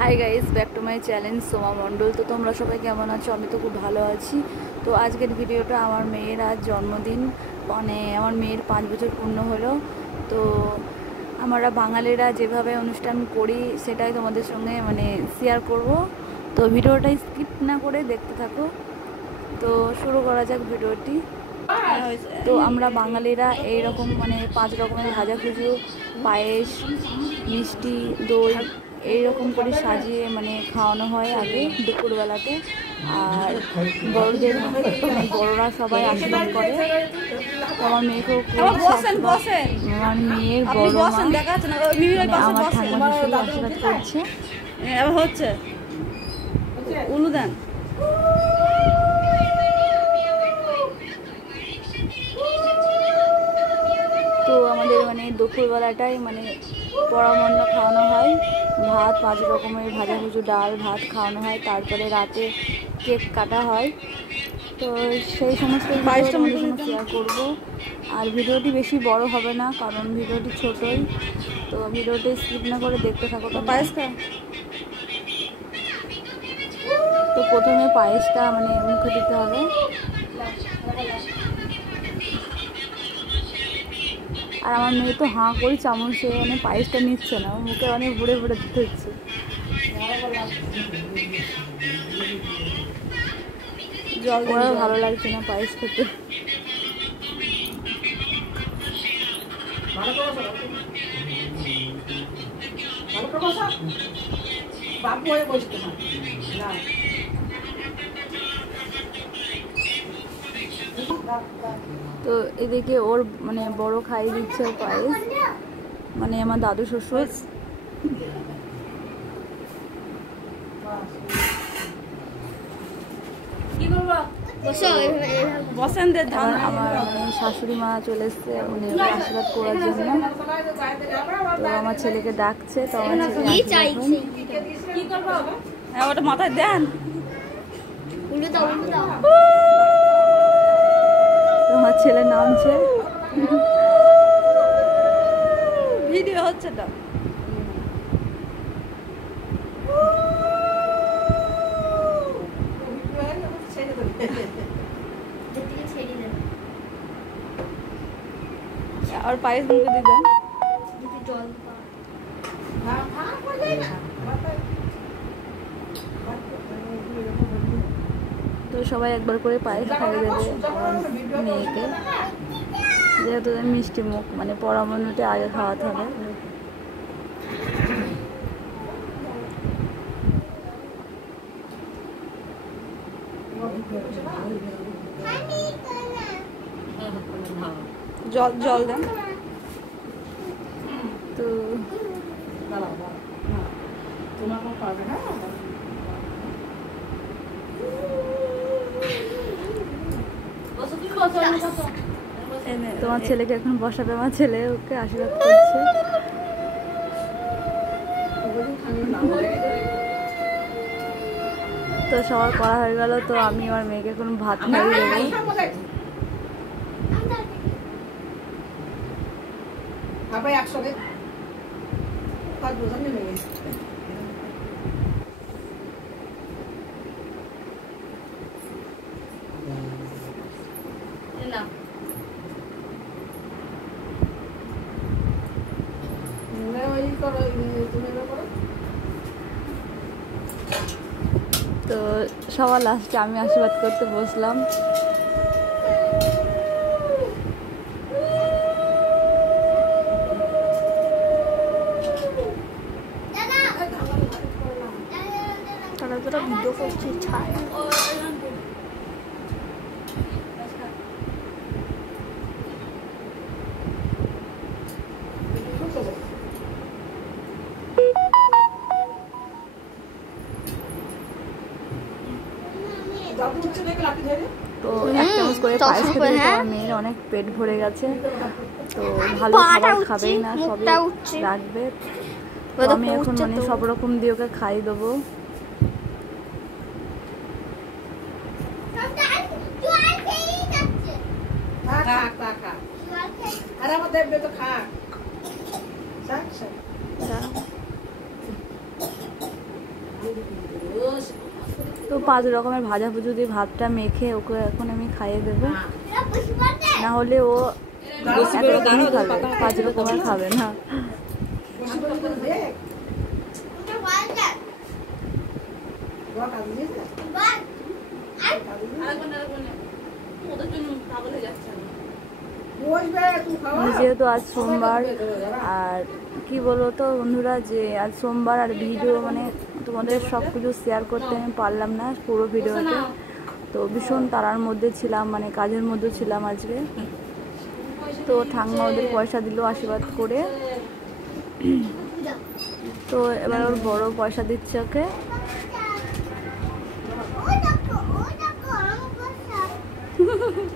High guys, back to my channel Soma Mondal. তো তোমরা সবাই কেমন আছো? আমি তো খুব ভালো আছি। তো আজকের ভিডিওটা আমার মেয়ের আজ জন্মদিন, মানে আমার মেয়ের 5 বছর পূর্ণ হলো। তো আমরা বাঙালিরা যেভাবে অনুষ্ঠান করি সেটাই তোমাদের সঙ্গে শেয়ার করব। তো ভিডিওটা স্কিপ না করে দেখতে থাকো। তো শুরু করা যাক ভিডিওটি। তো আমরা বাঙালিরা এইরকম 5 রকমের ভাজাভুজি, পায়েস, মিষ্টি, দই এইরকম করে সাজিয়ে খাওয়ানো হয় আগে দুপুরবেলাতে। আর বড়দের বড়রা সবাই আশীর্বাদ করে। আমার মেয়েকেও আমার মেয়ের বড় আমার ঠাকুমা হিসেবে আশীর্বাদ করছে। হচ্ছে অনুদান। তো আমাদের দুপুরবেলাটাই পরামন্ন খাওয়ানো হয়, ভাত 5 রকমের ভাজাভুজি, ডাল ভাত খাওয়ানো হয়। তারপরে রাতে কেক কাটা হয়। তো সেই সমস্ত শেয়ার করব। আর ভিডিওটি বেশি বড় হবে না, কারণ ভিডিওটি ছোটই। তো ভিডিওটি স্কিপ না করে দেখতে থাকো। তো পায়েসটা, তো প্রথমে পায়েসটা মুখে দিতে হবে। আর আমার মেয়ে তো হাঁ করে চামচে পায়েসটা নিচ্ছে না, মুখে ভরে ভরে দিতে হচ্ছে। ওরা ভালো লাগছে না পায়েস খেতে। তো এদিকে ওর বড় খাই দিচ্ছে পায়েস, আমার দাদু শ্বশুর। আমার শাশুড়ি মা চলে এসছে উনি আশীর্বাদ করার জন্য। তো আমার ছেলেকে ডাকছে। তো আমার ছেলে ওটা মাথায় দেন। আমার ছেলে নামছে, ভিডিও হচ্ছে তো। আর পায়েস মুখে দিয়ে দেন। তো সবাই একবার করে পায়েস খাইয়ে দেবে মেয়েকে, যেহেতু মিষ্টি মুখ পরামন্নটা আগে খাওয়াতে হবে। জল দেন। তো তোমার ছেলেকে এখন বসাবে, আমার ছেলে ওকে আশীর্বাদ করছে। তো সবার করা হয়ে গেল। তো আমি আমার মেয়েকে এখন ভাত খাইয়ে দেবো। তো সবার লাস্টে আমি আশীর্বাদ করতে বসলাম। তারা ভিডিও করছে ছাড়। তো 1 চামচ করে পায়েস খেতে আমার মেয়ের অনেক পেট ভরে গেছে। তো ভালো খাবার খাবেই না, সবই রাখবে। আমি এখন সব রকম দিয়ে ওকে খাই দেবো। তো 5 রকমের ভাজাভুজি দিয়ে ভাতটা মেখে ওকে এখন আমি খাইয়ে দেবো, না হলে ও এক রকমই খাবে, 5 রকমের খাবে না। যেহেতু আজ সোমবার, আর কি বলো তো বন্ধুরা, যে আজ সোমবার আর ভিডিও মানে তোমাদের সব কিছু শেয়ার করতে আমি পারলাম না পুরো ভিডিওতে। তো ভীষণ তাড়ার মধ্যে ছিলাম, মানে কাজের মধ্যে ছিলাম আজকে। তো ঠাম্মা ওদের পয়সা দিল আশীর্বাদ করে। তো এবার ওর বড় পয়সা দিচ্ছে ওকে।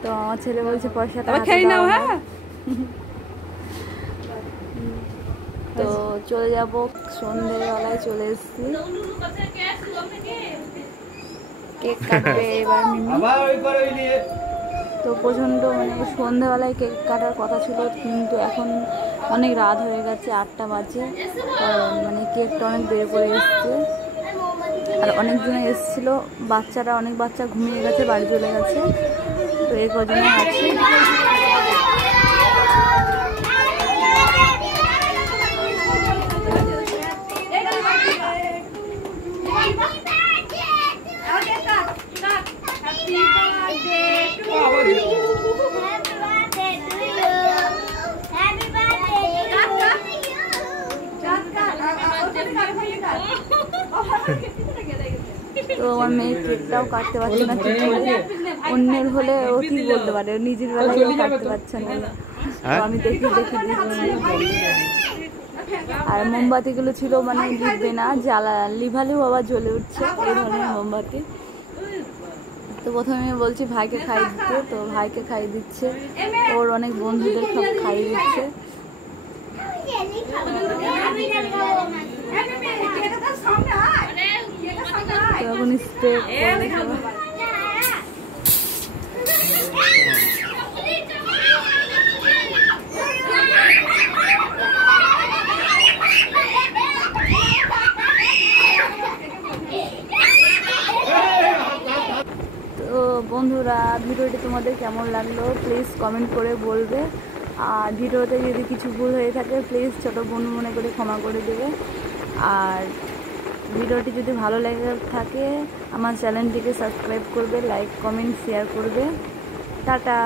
তো আমার ছেলে বলছে পয়সাটা খেয়ে নাও। হ্যাঁ, তো চলে যাব, সন্ধ্যেবেলায় চলে এসেছি। কেক কাটবে এবার মিমি। তো প্রচণ্ড মানে সন্ধ্যেবেলায় কেক কাটার কথা ছিল, কিন্তু এখন অনেক রাত হয়ে গেছে, 8টা বাজে। কারণ মানে কেকটা অনেক দেরি করে এসছে, আর অনেকজনে এসেছিলো, বাচ্চারা অনেক বাচ্চা ঘুমিয়ে গেছে, বাড়ি চলে গেছে। তো এই কজনে আছে। তো আমার মেয়ে কেকটাও কাটতে পারছে না ঠিক করে, অন্যের হলে ও ঠিক বলতে পারে, নিজের বেলায় ও কাটতে পারছে না। তো আমি দেখি দিচ্ছি। আর মোমবাতিগুলো ছিল মানে লিখবে না, লিভালেও আবার জ্বলে উঠছে, এই ধরনের মোমবাতি। তো প্রথমে বলছি ভাইকে খাইয়ে দিতে, তো ভাইকে খাইয়ে দিচ্ছে, ওর অনেক বন্ধুদের সব খাইয়ে দিচ্ছে। তো এখন স্প্রে বন্ধুরা, ভিডিওটি তোমাদের কেমন লাগলো প্লিজ কমেন্ট করে বলবে। আর ভিডিওতে যদি কিছু ভুল হয়ে থাকে প্লিজ ছোটো বোন মনে করে ক্ষমা করে দেবে। আর ভিডিওটি যদি ভালো লেগে থাকে আমার চ্যানেলটিকে সাবস্ক্রাইব করবে, লাইক কমেন্ট শেয়ার করবে। টাটা।